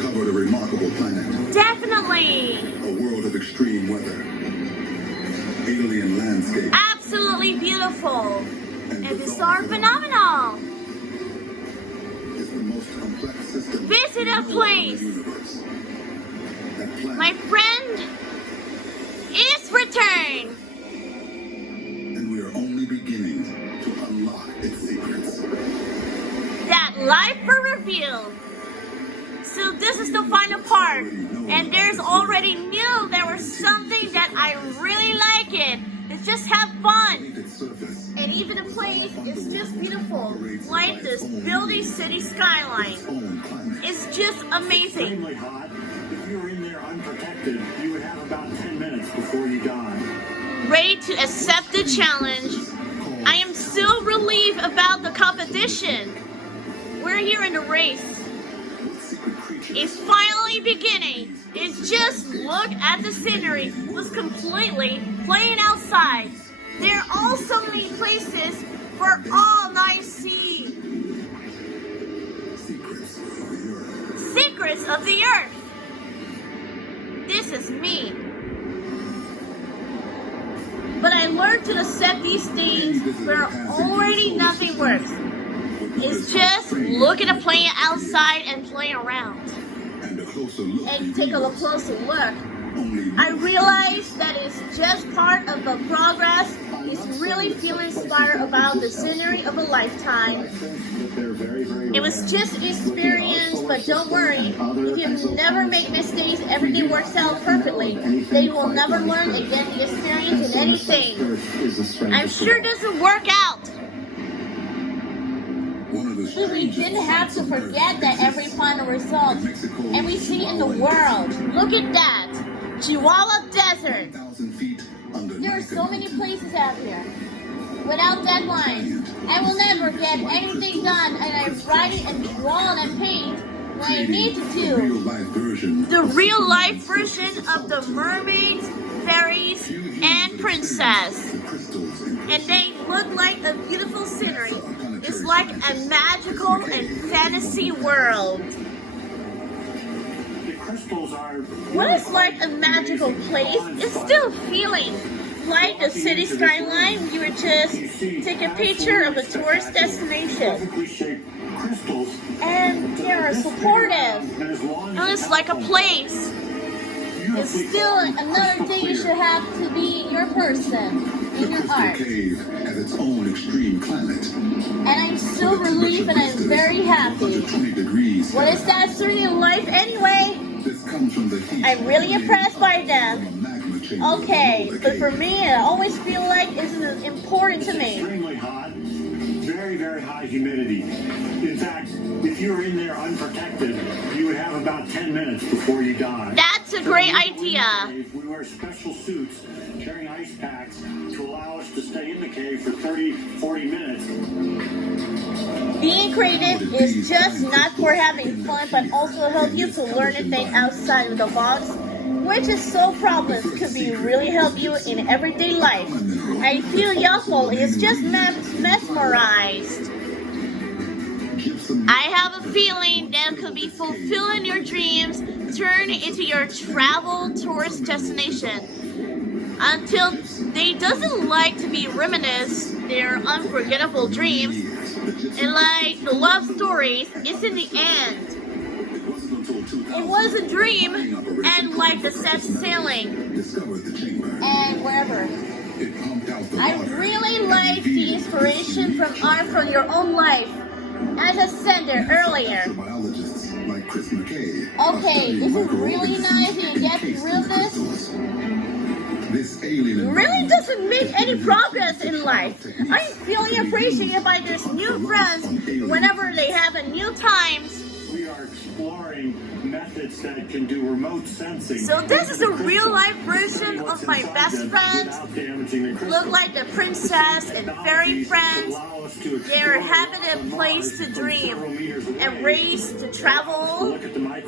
uncovered a remarkable planet. Definitely. A world of extreme weather. Alien landscape. Absolutely beautiful. And bizarre phenomenal. It's the most complex system. Visit a place. My friend is returned. And we are only beginning to unlock its secrets. That life for reveal. So this is the final part, and there's already knew there was something that I really like it. It's just have fun, and even the place is just beautiful, like this building city skyline. It's just amazing. Extremely hot. If you were in there unprotected, you would have about 10 minutes before you die. Ready to accept the challenge. I am so relieved about the competition. We're here in the race. It's finally beginning. It's just look at the scenery. It was completely playing outside. There are also many places for all night see. Secrets of the earth. This is me. But I learned to accept these things where already nothing works. It's just looking at playing outside and playing around. And take a closer look. I realized that it's just part of the progress. It's really feeling inspired about the scenery of a lifetime. It was just an experience, but don't worry. If you never make mistakes, everything works out perfectly. They will never learn and get the experience in anything. I'm sure it doesn't work out. But we didn't have to forget that every final result, and we see in the world. Look at that, Chihuahua Desert. There are so many places out here. Without deadlines, I will never get anything done, and I write and draw and paint what I need to do. The real life version of the mermaids, fairies, and princess. And they look like a beautiful scenery. It's like a magical and fantasy world. What is like a magical place? It's still feeling like the city skyline. You would just take a picture of a tourist destination. And they're supportive. And it's like a place. It's still another day you should have to be your person in your art. Cave has its own extreme climate. And I'm so relieved and I'm very happy. What is that surreal life anyway? This comes from the heat. I'm really impressed by them. Okay, but for me, I always feel like it's important to me. Extremely hot, very, very high humidity. In fact, if you were in there unprotected, you would have about 10 minutes before you die. That's a great idea. We wear special suits carrying ice packs to allow us to stay in the cave for 30, 40 minutes. Being creative is just not for having fun, but also help you to learn a thing outside of the box, which is so problems could be really help you in everyday life. I feel youthful is just mesmerized. I have a feeling that could be fulfilling your dreams, turn into your travel tourist destination. Until they doesn't like to be reminisce their unforgettable dreams, and like the love stories, it's in the end. It was a dream, and like the set sailing, and wherever. I really like the inspiration from art from your own life. As I said there earlier. Okay, this is really nice. You get through this. Really doesn't make any progress in life. I'm feeling appreciated by these new friends whenever they have a new times. We are exploring methods that can do remote sensing. So this is a real life version of my best friends. Look like the princess and fairy friends. They're having a place to dream and race to travel,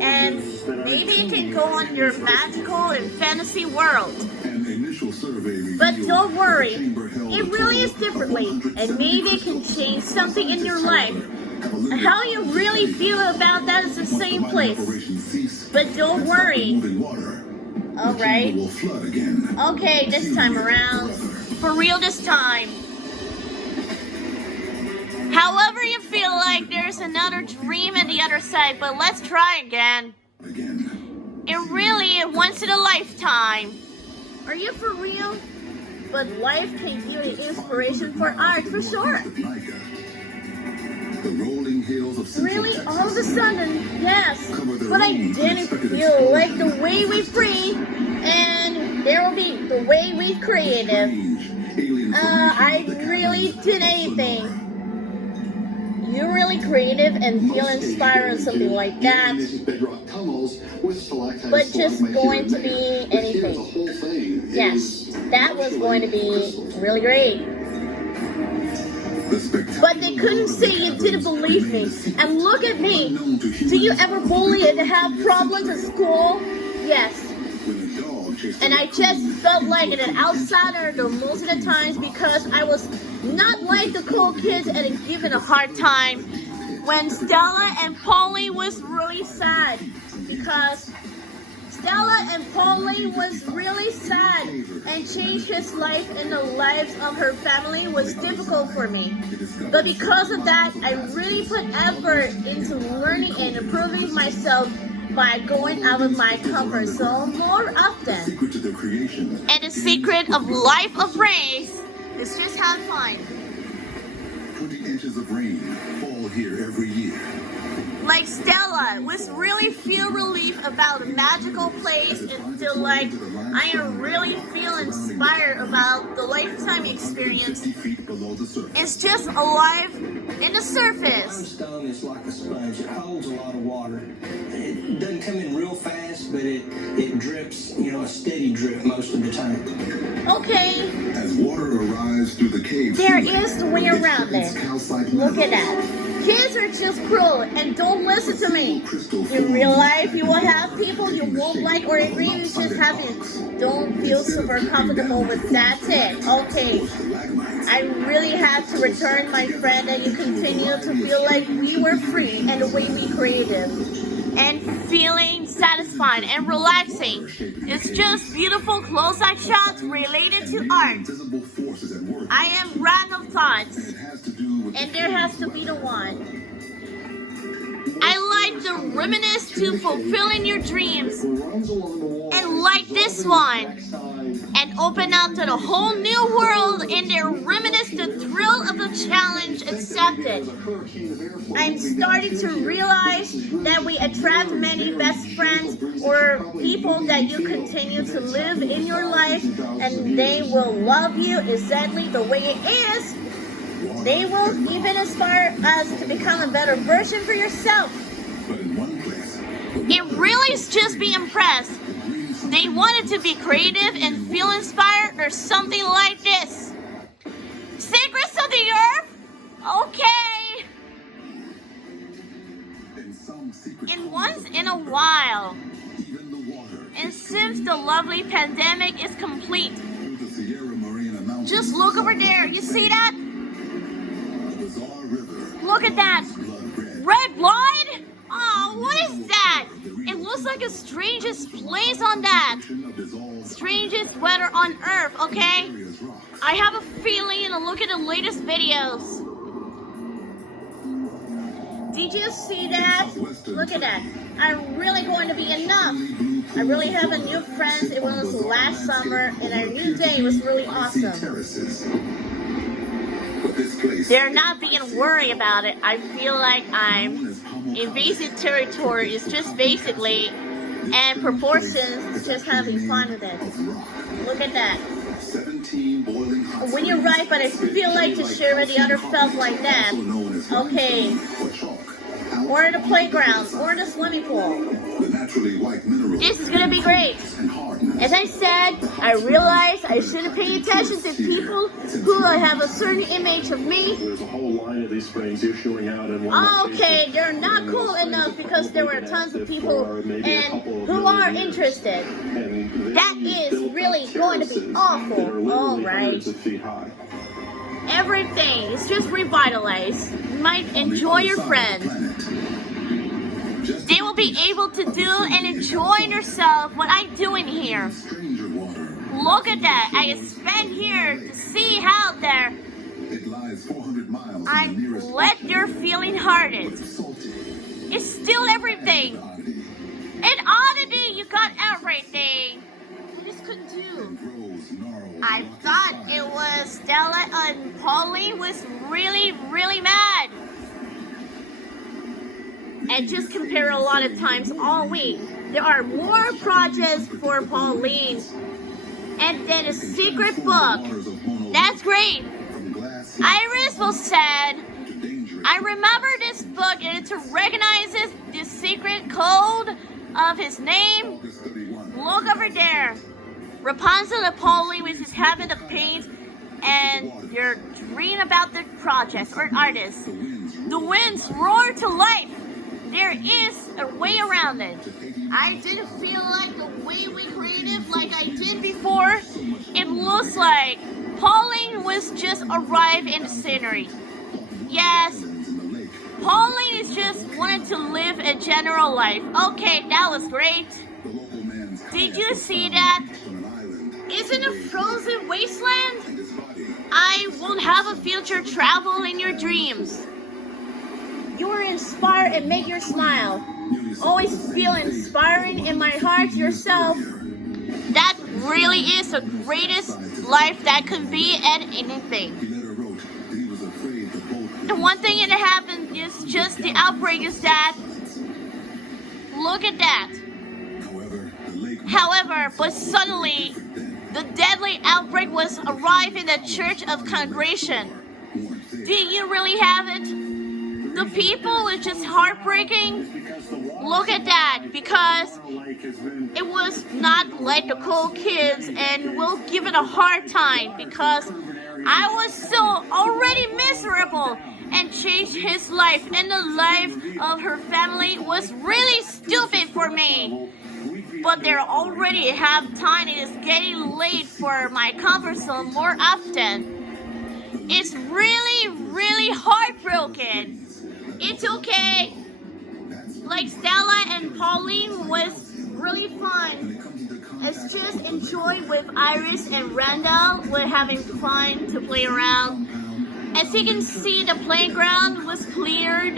and maybe you can go on your magical and fantasy world. But don't worry, it really is differently, and maybe it can change something in your life. How you really feel about that is the same place. But don't worry. Alright. Okay, this time around. For real this time. However you feel like there's another dream on the other side, but let's try again. It really is once in a lifetime. Are you for real? But life can give you inspiration for art, for sure. Really, all of a sudden, yes. But I didn't feel like the way we free, and there will be the way we creative. I really did anything. You're really creative and feel inspired or something like that. But just going to be anything. Yes, that was going to be really great. But they couldn't say you didn't believe me. And look at me. Do you ever bully and have problems at school? Yes. And I just felt like an outsider the most of the times because I was not like the cool kids and given a hard time. When Stella and Pauline was really sad because Stella and Pauline was really sad and changed his life and the lives of her family was difficult for me. But because of that, I really put effort into learning and improving myself by going out of my comfort zone more often. And the secret of life of race is just have fun. 20 inches of rain fall here every year. Like Stella, was really feel relief about a magical place and feel like I am really feel inspired about the lifetime experience. It's just alive in the surface. Limestone is like a sponge. It holds a lot of water. It doesn't come in real fast, but it drips, a steady drip most of the time. Okay. As water arrives through the cave, there is the way around it. Look at that. Kids are just cruel and don't listen to me. In real life, you will have people you won't like or agree with just having. Don't feel super comfortable with that's it. Okay. I really had to return my friend and you continue to feel like we were free and the way we creative. And feeling satisfied and relaxing. It's just beautiful close-up shots related to art. I am random thoughts. And there has to be the one. I like the reminisce to fulfilling your dreams. And like this one. And open up to the whole new world and their reminisce the thrill of the challenge accepted. I'm starting to realize that we attract many best friends or people that you continue to live in your life and they will love you exactly the way it is. They will even inspire us to become a better version for yourself. It really is just be impressed. They wanted to be creative and feel inspired or something like this. Secrets of the Earth? Okay. And once in a while. And since the lovely pandemic is complete. Just look over there. You see that? Look at that. Red blood? Oh, what is that? It looks like a strangest place on that. Strangest weather on Earth, okay? I have a feeling and look at the latest videos. Did you see that? Look at that. I'm really going to be enough. I really have a new friends. It was last summer and a new day. It was really awesome. They're not being worried about it. I feel like I'm invasive territory. It's just basically and proportions. It's just having fun with it. Look at that. When you're right, but I feel like to share with the other felt like that. Okay. Or the playground, or the swimming pool. This is gonna be great. As I said, I realized I shouldn't pay attention to people who have a certain image of me. There's a whole line of these springs issuing out in one okay, they're not cool enough because there were tons of people and who are interested. That is really going to be awful. All right. everything is just revitalized. You might enjoy your friends. They will be able to do and enjoy yourself what I'm doing here. Stranger water. Look at that. I spent here to see how there. It lies 400 miles in the I'm nearest glad ocean, you're feeling hearted. but it's salty. It's still everything. Oddity. In Oddity, you got everything. I just couldn't do. Grows gnarled, I rocky thought spines. it was Stella and Pauline was really, really mad. And just compare a lot of times all week. There are more projects for Pauline. And then a secret book. That's great. From glass Iris was sad. to dangerous. I remember this book and it recognizes the secret code of his name. August 31. Look over there. Rapunzel and Pauline with his habit of paint, and you're reading about the projects or artists. The winds roar to life. There is a way around it. I didn't feel like the way we created like I did before. It looks like Pauline was just arrived in the scenery. Yes, Pauline is just wanted to live a general life. Okay, that was great. The local man's Did you see that? on an island Isn't a frozen wasteland? and his body. I won't have a future travel in your dreams. You are inspired and make you smile. Always feel inspiring in my heart yourself. That really is the greatest life that could be at anything. He later wrote that he was afraid the boat The one thing that happened is just the outbreak is that. Look at that. However, the lake However, but suddenly, the deadly outbreak was arrived in the Church of Congregation. weren't there. Did you really have it? The people is just heartbreaking. Because the water Look at that, because lake has been it was not like the cool kids, and we'll give it a hard time because I was so already miserable and changed his life, and the life of her family was really stupid for me. But they already have time. It is getting late for my comfort zone more often. It's really, really heartbroken. It's okay. Like Stella and Pauline was really fun. It's just enjoy with Iris and Randall. We're having fun to play around. As you can see, the playground was cleared.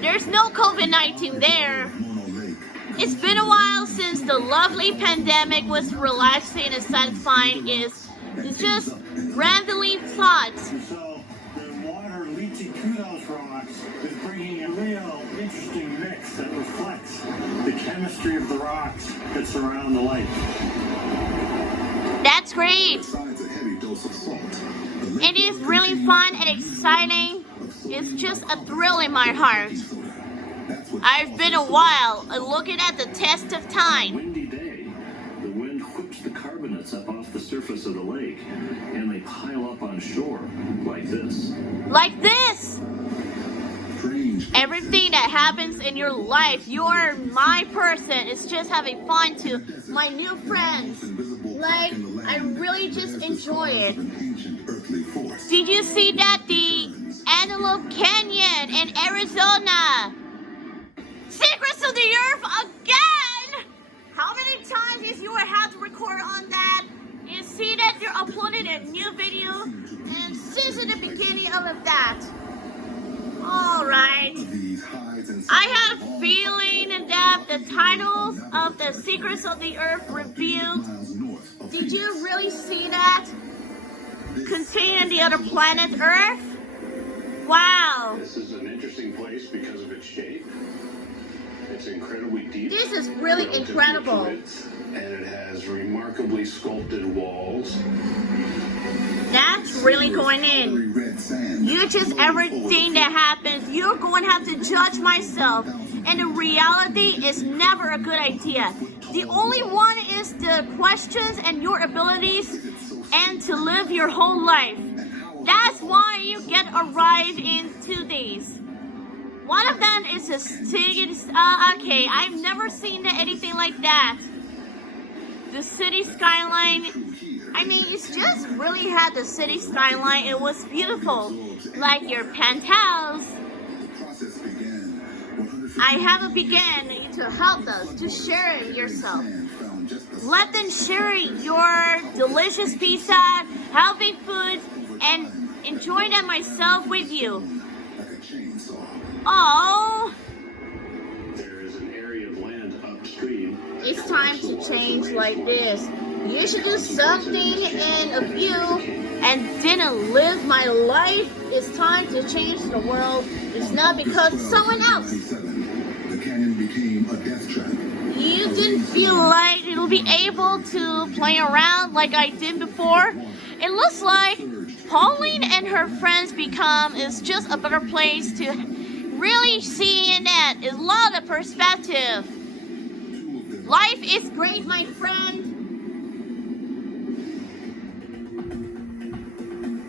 There's no COVID-19 there. Mono Lake. It's been a while since the lovely pandemic was relaxing and satisfying. It's just randomly thoughts. so the water leaching through those rocks is bringing a real interesting mix that reflects the chemistry of the rocks that surround the lake. That's great. Besides a heavy dose of salt, the lake It is really fun and exciting. It's just a thrill in my heart. That's what I've been a while looking at the test of time. Windy day, the wind whips the carbonates up off the surface of the lake, and they pile up on shore like this. Like this. strange. Everything that happens in your life, you're my person. It's just having fun to my new friends. Like, I really just enjoy it. Did you see that? The Antelope Canyon in Arizona. Secrets of the Earth again! How many times is you have to record on that? You see that you're uploading a new video? And since the beginning of that. Alright. I had a feeling that the titles of the Secrets of the Earth revealed. Did you really see that? Containing the other planet Earth? Wow. This is an interesting place because of its shape. It's incredibly deep. This is really relative to incredible. its width, and it has remarkably sculpted walls. That's really going in. You just everything that happens, you're going to have to judge myself. And the reality is never a good idea. The only one is the questions and your abilities and to live your whole life. That's why you get arrived into these. One of them is a city. Okay, I've never seen anything like that. The city skyline I mean, it's just really had the city skyline. It was beautiful, like your penthouse. I have a beginning to help us to share it yourself. Let them share your delicious pizza, healthy food, and enjoy them myself with you. Oh, There is an area of land upstream. it's time to change like this. You should do something in a few and didn't live my life. It's time to change the world. It's not because of someone else. The canyon became a death trap. You didn't feel like you'll be able to play around like I did before. It looks like Pauline and her friends is just a better place to really see in that. It's a lot of perspective. Life is great, my friend.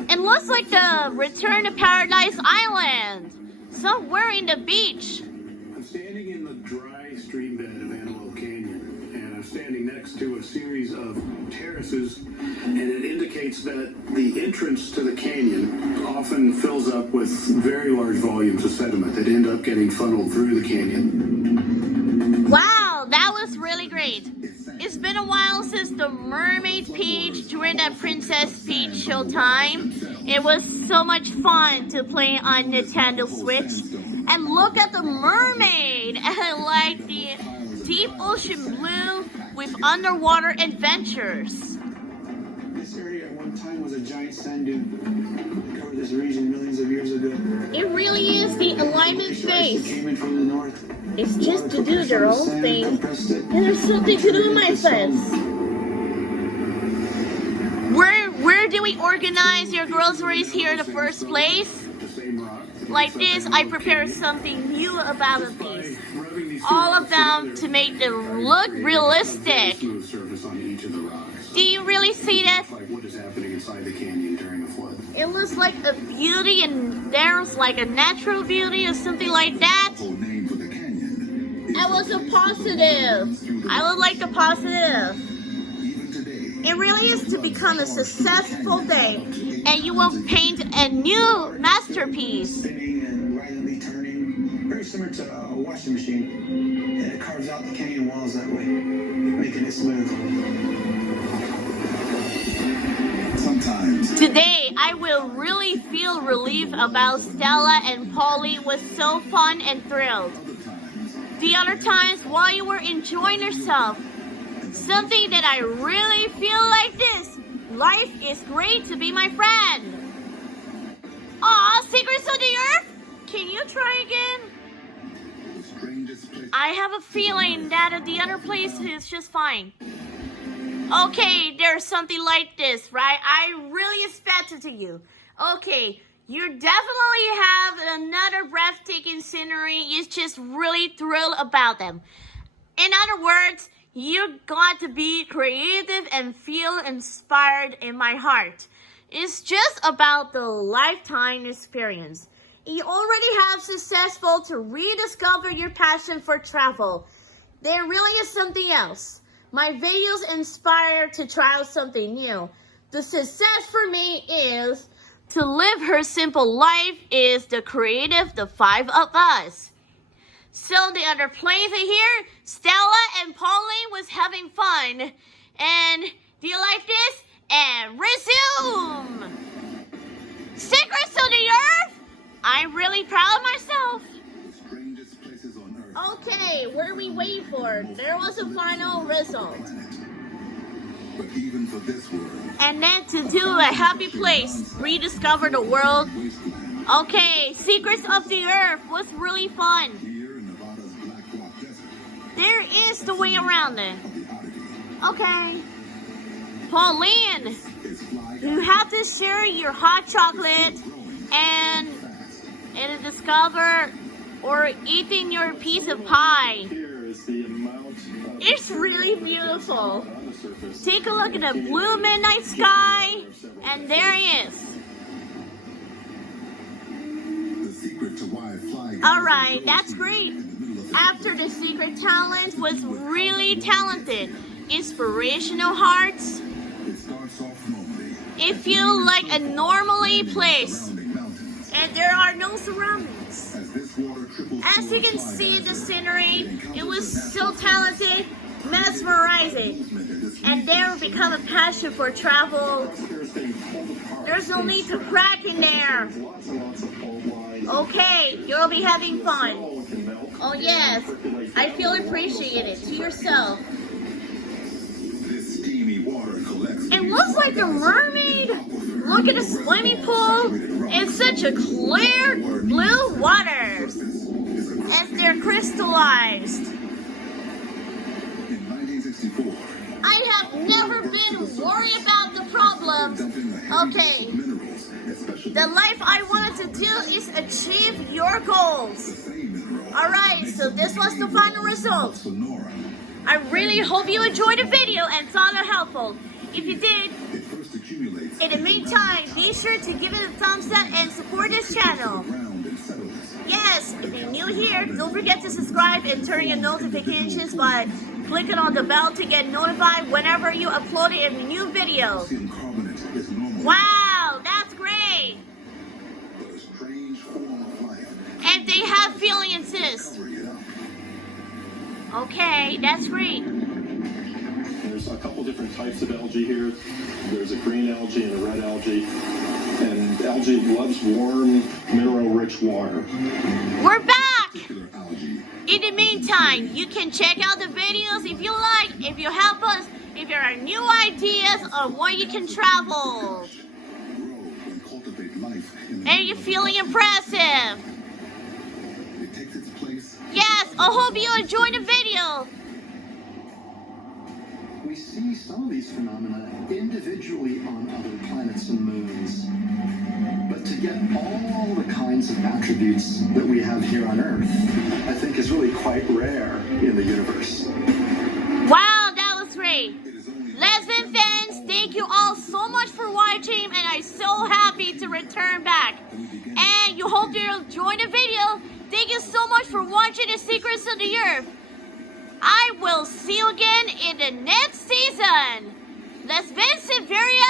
It looks like the Return to Paradise Island. Somewhere in the beach. I'm standing in the dry stream bed of Antelope Canyon, and I'm standing next to a series of terraces, and it indicates that the entrance to the canyon often fills up with very large volumes of sediment that end up getting funneled through the canyon. Wow, that was really great. It's been a while since the Mermaid Peach during that Princess Peach show time. It was so much fun to play on Nintendo Switch. And look at the mermaid! I like the deep ocean blue with underwater adventures. This area at one time was a giant sand dune that covered this region millions of years ago. It really is the alignment phase. Came in from the north. It's just to do their own thing. And there's something to do, my friends. Where do we organize your groceries here in the first place? Like this, I prepared something new about a piece. All of them to make them look realistic. Do you really see that? What is happening inside the canyon during a flood? It looks like a beauty and there's like a natural beauty or something like that. Name for the canyon. I was a positive. I would like the positive. Even today, It really is to become a successful day, and you will paint a new masterpiece. Spinning and rapidly turning, very similar to a washing machine, and it carves out the canyon walls that way, making it smooth. sometimes Today, I will really feel relief about Stella and Pauline was so fun and thrilled. The other times while you were enjoying yourself, something that I really feel like this. Life is great to be my friend. Aw, Secrets of the Earth? Can you try again? the strangest place. I have a feeling that at the other place is just fine. Okay, there's something like this, right? I really expected to you. Okay, you definitely have another breathtaking scenery. You're just really thrilled about them. In other words, you got to be creative and feel inspired in my heart. It's just about the lifetime experience. You already have successful to rediscover your passion for travel. There really is something else. My videos inspire to try out something new. The success for me is to live her simple life is the creative, the five of us. So the other place here, Stella and Pauline was having fun. And do you like this? And resume! Secrets of the Earth? I'm really proud of myself. The strangest places on earth. Okay, what are we waiting for? There was a final result. But even for this world, And then to do a happy place, rediscover the world. wasteland Okay, Secrets of the Earth was really fun. here in Nevada's Black Rock Desert There is the way around it. of the oddity Okay. Pauline, is fly you have to share your hot chocolate and discover or eating your piece of pie. Here is the amount of It's really beautiful. on the surface. Take a look at the blue midnight sky, and there it is. the secret to why fly All right, that's great. After the secret talent was really talented, inspirational hearts. it starts off it feels like a normally place, surrounding mountains. and there are no surroundings. As this water triples As you can see the scenery, it was so talented, mesmerizing, and there become a passion for travel. There's no need to crack in there. Okay, you'll be having fun. Oh yes, I feel appreciated to yourself. This steamy water collects. It looks like a mermaid. Look at the swimming pool. It's such a clear blue waters as they're crystallized. In 1964, I have never been worried about the problems. Okay, minerals, especially the life I wanted to do is achieve your goals. same mineral, Alright, so this was the final result. sonora. I really hope you enjoyed the video and found it helpful. If you did, It first accumulates in the meantime, be sure to give it a thumbs up and support this channel. around and settles. Yes, if you're new here, don't forget to subscribe and turn your notifications by clicking on the bell to get notified whenever you upload a new video. Calcium carbonate is normal, Wow, that's great. but a strange form of life And they have feeling exist. covering it up. Okay, that's great. There's a couple different types of algae here. There's a green algae and a red algae. And algae loves warm, mineral-rich water. We're back. Particular algae In the meantime, you can check out the videos if you like, if you help us, if there are new ideas on where you can travel. grow and cultivate life in the And you're feeling impressive. It takes its place. Yes, I hope you enjoyed the video. We see some of these phenomena individually on other planets and moons. But to get all the kinds of attributes that we have here on Earth, I think is really quite rare in the universe. Wow, that was great. It is only Lesven fans, thank you all so much for watching, and I'm so happy to return back. And you hope you'll enjoy the video. Thank you so much for watching the Secrets of the Earth. I will see you again in the next season. Lesven Silveira